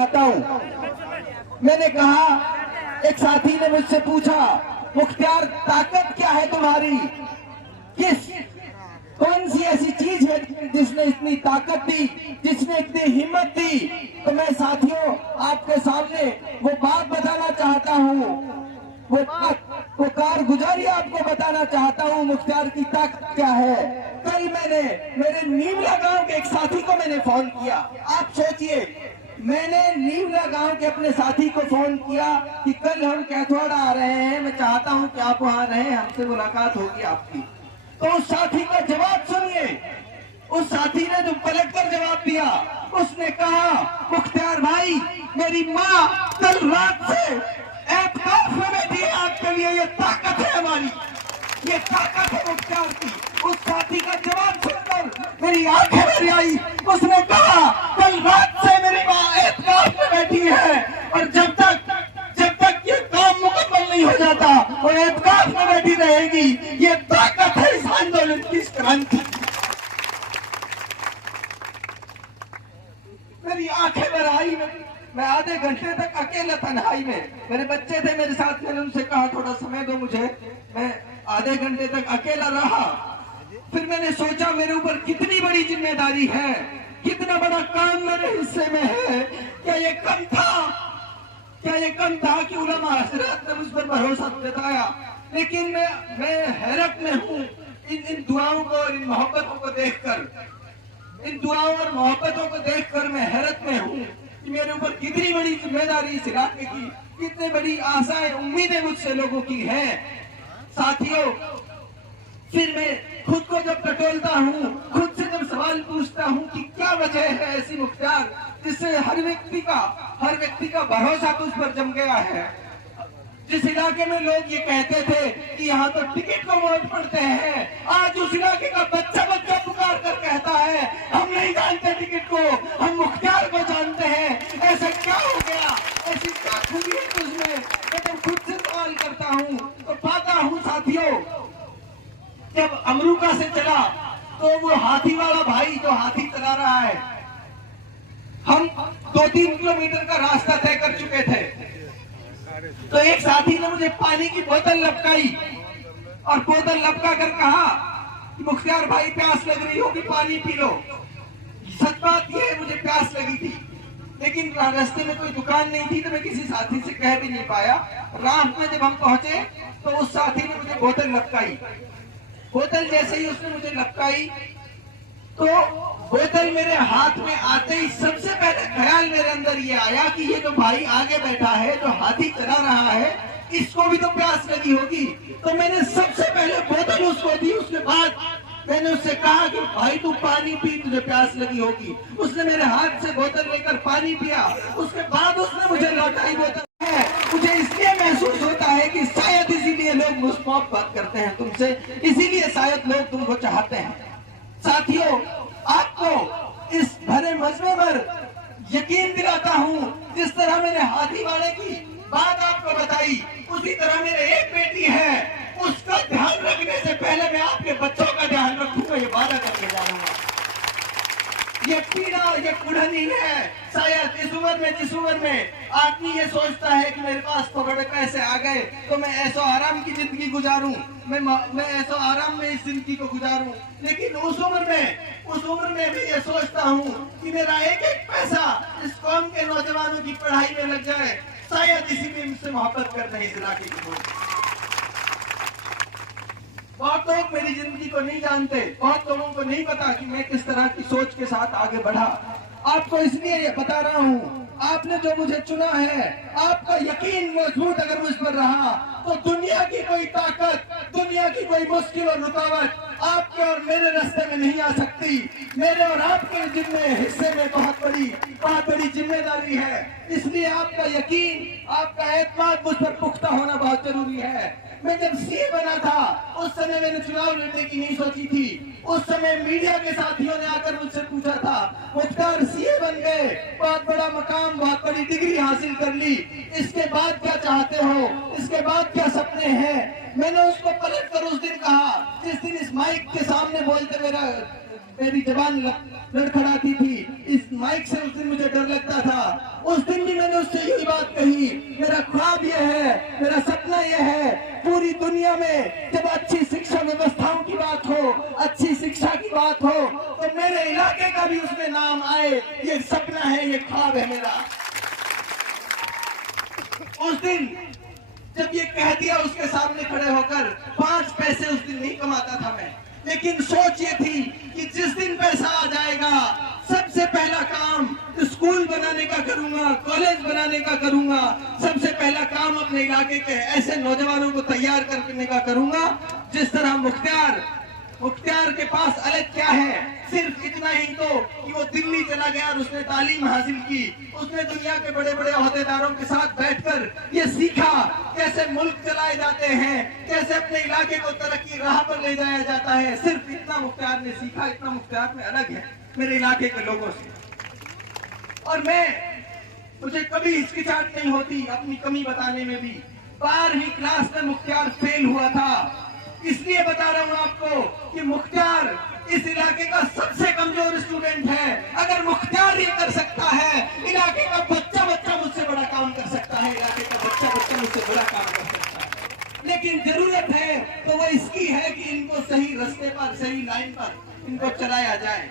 चाहता हूं। मैंने कहा, एक साथी ने मुझसे पूछा, मुख्तियार ताकत क्या है तुम्हारी, कौन सी ऐसी चीज है जिसने इतनी ताकत दी, जिसने इतनी हिम्मत दी। तो मैं साथियों आपके सामने वो बात बताना चाहता हूँ, वो कारगुजारी आपको बताना चाहता हूँ, मुख्तियार की ताकत क्या है। कल मैंने मेरे नीमला गांव के एक साथी को मैंने फोन किया। आप सोचिए, मैंने नीमला गांव के अपने साथी को फोन किया कि कल हम कैथोड़ आ रहे हैं, मैं चाहता हूं कि आप वहां रहें, हमसे मुलाकात होगी आपकी। तो उस साथी का जवाब सुनिए। उस साथी ने जो पलट कर जवाब दिया, उसने कहा, मुख्तियार भाई, मेरी माँ कल रात से एतकाफ में बैठी है, आपके लिए ये ताकत है हमारी, ये ताकत है मुख्तियार की। उस साथी का जवाब सुनकर मेरी आंखें भर आई। उसने कहा, कल रात से मेरी माँ एतकाफ में बैठी है और जब तक ये काम मुकम्मल नहीं हो जाता वो एतकाफ में बैठी रहेगी। ये ताकत है इस आंदोलन की, इस क्रांति। मेरी आंखें भर आई। मैं आधे घंटे तक अकेला तन्हाई में, मेरे बच्चे थे मेरे साथ, मैंने उनसे कहा थोड़ा समय दो मुझे। मैं आधे घंटे तक अकेला रहा। फिर मैंने सोचा मेरे ऊपर कितनी बड़ी जिम्मेदारी है, कितना बड़ा काम मेरे हिस्से में है। क्या ये कम था कि उलमा हज़रात ने मुझ पर भरोसा जताया। लेकिन मैं हैरत में हूँ इन दुआओं को और इन मोहब्बतों को देखकर, इन दुआओं और मोहब्बतों को देखकर मैं हैरत में हूँ कि मेरे ऊपर कितनी बड़ी जिम्मेदारी इस इलाके की, कितनी बड़ी आशाएं उम्मीदें मुझसे लोगों की हैं। साथियों, फिर मैं खुद को जब टटोलता हूँ, खुद से जब सवाल पूछता हूँ कि क्या वजह है ऐसी मुख्तियार जिससे हर व्यक्ति का भरोसा तुझ पर जम गया है। जिस इलाके में लोग ये कहते थे कि यहाँ तो टिकट को वोट पड़ते हैं, आज उस इलाके का बच्चा पुकार कर कहता है, हम नहीं जानते टिकट को, हम मुख्तियार को जानते हैं। ऐसा क्या हो गया, ऐसी क्या खूबी है तुझमें। मैं जब खुद से सवाल करता हूँ तो पाता हूँ साथियों, जब अमरूका से चला तो वो हाथी वाला भाई जो हाथी चला रहा है, हम 2-3 किलोमीटर का रास्ता तय कर चुके थे। तो एक साथी ने मुझे पानी की बोतल लपकाई और बोतल लपका कर कहा कि मुख्तियार भाई प्यास लग रही होगी, पानी पी लो। सच बात यह है, मुझे प्यास लगी थी, लेकिन रास्ते में कोई दुकान नहीं थी तो मैं किसी साथी से कह भी नहीं पाया। राह में जब हम पहुंचे तो उस साथी ने मुझे बोतल लपकाई। बोतल जैसे ही उसने मुझे लपकाई तो बोतल मेरे हाथ में आते ही सबसे पहले ख्याल मेरे अंदर ये आया कि ये जो भाई आगे बैठा है, जो हाथी चला रहा है, इसको भी तो प्यास लगी होगी। तो मैंने सबसे पहले बोतल उसको दी। उसके बाद मैंने उससे कहा कि भाई तू पानी पी, तुझे प्यास लगी होगी। उसने मेरे हाथ से बोतल लेकर पानी पिया। उसके बाद उसने मुझे लौटाई बोतल। है मुझे इसलिए महसूस होता है कि शायद इसीलिए लोग मुझसे करते हैं तुमसे, इसीलिए शायद लोग तुमको चाहते हैं। साथियों, आपको इस भरे मजमे पर यकीन दिलाता हूँ, जिस तरह मैंने हाथीवाड़े की बात आपको बताई, उसी तरह मेरे एक बेटी है, उसका ध्यान रखने से पहले मैं आपके बच्चों का ध्यान रखूंगा, ये वादा करके जा रहा हूँ। ये पीड़ा और ये कुढ़नी है। शायद इस उम्र में, जिस उम्र में आदमी ये सोचता है कि मेरे पास तो बड़े पैसे आ गए तो मैं ऐसो आराम की जिंदगी गुजारूं, मैं ऐसो आराम में इस जिंदगी को गुजारूं, लेकिन उस उम्र में भी ये सोचता हूँ कि मेरा एक एक पैसा इस कौम के नौजवानों की पढ़ाई में लग जाए। शायद इसी में मुझसे मोहब्बत करते हैं इस इलाके के लोग। बहुत लोग मेरी जिंदगी को नहीं जानते, बहुत लोगों को नहीं पता कि मैं किस तरह की सोच के साथ आगे बढ़ा। आपको इसलिए ये बता रहा हूँ, आपने जो मुझे चुना है, आपका यकीन मजबूत अगर मुझ पर रहा तो दुनिया की कोई ताकत, दुनिया की कोई मुश्किल और रुकावट आपके और मेरे रास्ते में नहीं आ सकती। मेरे और आपके हिस्से में बहुत बड़ी जिम्मेदारी है। इसलिए आपका यकीन, आपका एतमाद मुझ पर पुख्ता होना बहुत जरूरी है। मैं जब सीए बना था उस समय मैंने चुनाव लड़ने की नहीं सोची थी। उस समय मीडिया के साथियों ने आकर मुझसे पूछा था, मुख्तार सीए बन गए, बहुत बड़ा मकाम, बहुत बड़ी डिग्री हासिल कर ली, इसके बाद क्या चाहते हो, इसके बाद क्या सपने हैं। मैंने उसको पलट कर उस दिन कहा, जिस दिन इस माइक के सामने बोलते मेरी जबान लड़खड़ाती थी, इस माइक से उस दिन मुझे डर लगता था। उस उस दिन भी मैंने उससे यही बात कही, मेरा ख्वाब यह है, मेरा सपना यह है, पूरी दुनिया में जब अच्छी शिक्षा व्यवस्थाओं की बात हो, अच्छी शिक्षा की बात हो, तो मेरे इलाके का भी उसमें नाम आए। ये सपना है, ये ख्वाब है मेरा। उस दिन जब ये कह दिया उसके सामने खड़े होकर, 5 पैसे उस दिन नहीं कमाता था मैं, लेकिन सोच ये थी कि जिस दिन पैसा आ जाएगा सबसे पहला काम स्कूल बनाने का करूंगा, कॉलेज बनाने का करूंगा, सबसे पहला काम अपने इलाके के ऐसे नौजवानों को तैयार करने का करूंगा। जिस तरह मुख्तियार के पास अलग क्या है, सिर्फ इतना ही तो कि वो दिल्ली चला गया और उसने तालीम हासिल की, उसने दुनिया के बड़े बड़े ओहदेदारों के साथ बैठकर ये सीखा कैसे मुल्क चलाए जाते हैं, कैसे अपने इलाके को तरक्की राह पर ले जाया जाता है। सिर्फ इतना मुख्तियार ने सीखा, इतना मुख्तियार में अलग है मेरे इलाके के लोगों से। और मुझे कभी हिचकिचाहट नहीं होती अपनी कमी बताने में भी। 12वीं क्लास में मुख्तियार फेल हुआ था, इसलिए बता रहा हूं आपको कि मुख्तियार इस इलाके का सबसे कमजोर स्टूडेंट है। अगर मुख्तियार ये कर सकता है, इलाके का बच्चा मुझसे बड़ा काम कर सकता है, इलाके का बच्चा मुझसे बड़ा काम कर सकता है। लेकिन जरूरत है तो वो इसकी है कि इनको सही रास्ते पर, सही लाइन पर इनको चलाया जाए।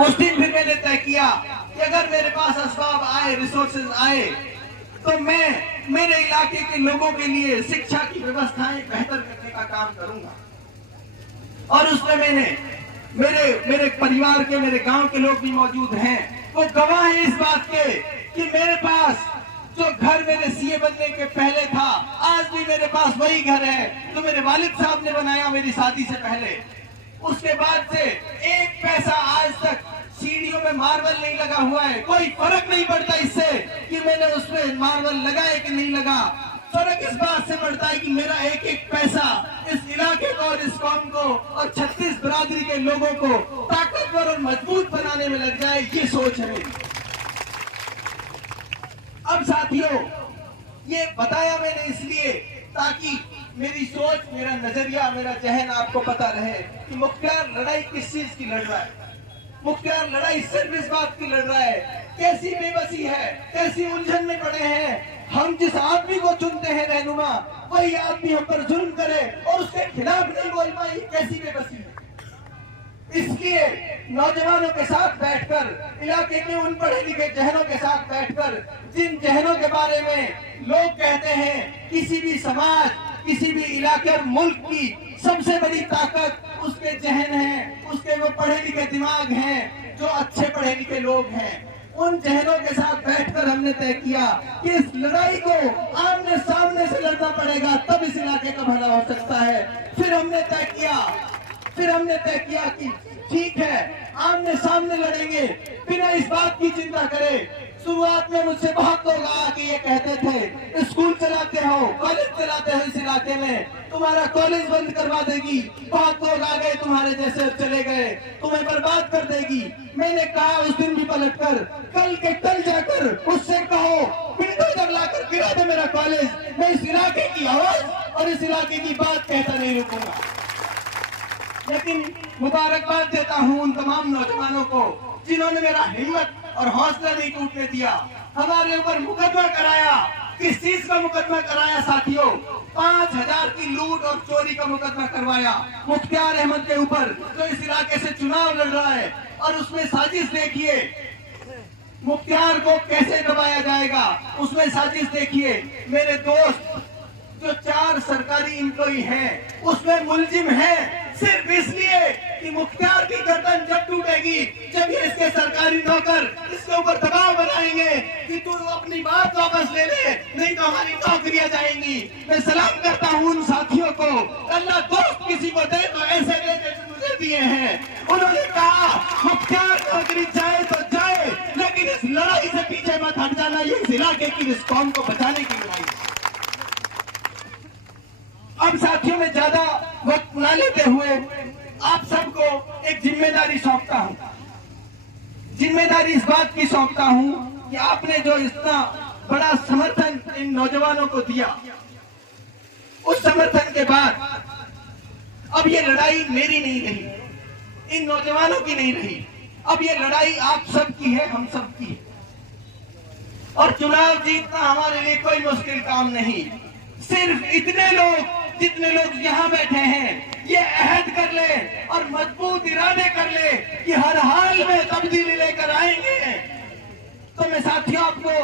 उस दिन फिर मैंने तय किया कि अगर मेरे पास असबाब आए, रिसोर्सेज आए, तो मैं मेरे इलाके के लोगों के लिए शिक्षा की व्यवस्थाएं बेहतर करने का काम करूंगा। और उसमें मेरे परिवार के, मेरे गांव के लोग भी मौजूद हैं, वो गवाह हैं इस बात के कि मेरे पास जो घर मेरे सीए बनने के पहले था, आज भी मेरे पास वही घर है जो मेरे वालिद साहब ने बनाया मेरी शादी से पहले। उसके बाद से 1 पैसा आज तक सीढ़ियों में मार्बल नहीं लगा हुआ है। कोई फर्क नहीं पड़ता इससे कि मैंने उसमें मार्बल लगाए कि नहीं लगा। फर्क इस बात से पड़ता है कि मेरा एक एक पैसा इस इलाके को और इस कौम को और 36 बिरादरी के लोगों को ताकतवर और मजबूत बनाने में लग जाए, ये सोच है मेरी। अब साथियों, ये बताया मैंने इसलिए ताकि मेरी सोच, मेरा नजरिया, मेरा जहन आपको पता रहे कि मुख्तियार लड़ाई किस चीज की लड़ रहा है। मुख्तियार लड़ाई सिर्फ इस बात की लड़ रहा है, कैसी बेबसी है, कैसी उलझन में पड़े हैं। हम जिस आदमी को चुनते हैं रहनुमा, वही आदमी हम पर जुल्म करे और उसके खिलाफ नहीं बोल पाए, कैसी बेबसी है। इसलिए नौजवानों के साथ बैठकर, इलाके के उन पढ़े लिखे जहनों के साथ बैठकर, जिन जहनों के बारे में लोग कहते हैं किसी भी समाज, किसी भी इलाके और मुल्क की सबसे बड़ी ताकत उसके जहन है, उसके वो पढ़े लिखे दिमाग हैं, जो अच्छे पढ़े लिखे लोग हैं, उन जहनों के साथ बैठकर हमने तय किया कि इस लड़ाई को आमने सामने से लड़ना पड़ेगा, तब इस इलाके का भला हो सकता है। फिर हमने तय किया कि ठीक है, आमने सामने लड़ेंगे, बिना इस बात की चिंता करें। शुरुआत में मुझसे बहुत लोग आके ये कहते थे, स्कूल चलाते हो, कॉलेज चलाते हो इस इलाके में, तुम्हारा कॉलेज बंद करवा देगी। बहुत लोग आ गए तुम्हारे जैसे, चले गए, तुम्हें बर्बाद कर देगी। मैंने कहा उस दिन भी पलटकर, कल के कल जाकर उससे कहो बुलडोजर लाकर गिरा दे मेरा कॉलेज। मैं इस इलाके की आवाज और इस इलाके की बात कहता नहीं रुकूंगा। लेकिन मुबारकबाद देता हूं उन तमाम नौजवानों को जिन्होंने मेरा हिम्मत और हौसला नहीं टूटने दिया। हमारे ऊपर मुकदमा कराया, किस चीज का मुकदमा कराया साथियों? 5000 की लूट और चोरी का मुकदमा करवाया मुख्तियार अहमद के ऊपर, जो इस इलाके से चुनाव लड़ रहा है। और उसमें साजिश देखिए, मुख्तियार को कैसे दबाया जाएगा, उसमें साजिश देखिए। मेरे दोस्त जो 4 सरकारी एम्प्लॉई हैं, उसमें मुलजिम हैं सिर्फ इसलिए कि मुख्तियार की गर्दन जब टूटेगी, जब ये इसके सरकारी नौकर इसके ऊपर दबाव बनाएंगे कि तू अपनी बात वापस ले ले, नहीं तो हमारी नौकरियां जाएंगी। मैं सलाम करता हूं उन साथियों को, अल्लाह दोस्त किसी को दे तो ऐसे दे जैसे मुझे दिए हैं। उन्होंने कहा मुख्तियार नौकरी जाए तो जाए, लेकिन इस लड़ाई से पीछे मत हट जाना, ये इस इलाके की, इस कौम को बचाने की लड़ाई। अब साथियों में ज्यादा वक्त न लेते हुए आप सबको एक जिम्मेदारी सौंपता हूं। जिम्मेदारी इस बात की सौंपता हूं कि आपने जो इतना बड़ा समर्थन इन नौजवानों को दिया, उस समर्थन के बाद अब ये लड़ाई मेरी नहीं रही, इन नौजवानों की नहीं रही, अब ये लड़ाई आप सबकी है, हम सबकी है। और चुनाव जीतना हमारे लिए कोई मुश्किल काम नहीं। सिर्फ इतने लोग, जितने लोग यहाँ बैठे हैं, ये अहद कर ले और मजबूत इरादे कर ले कि हर हाल में तब्दीली लेकर आएंगे। तो मैं साथियों आपको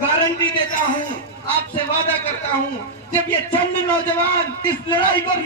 गारंटी देता हूँ, आपसे वादा करता हूँ, जब ये चंद नौजवान इस लड़ाई को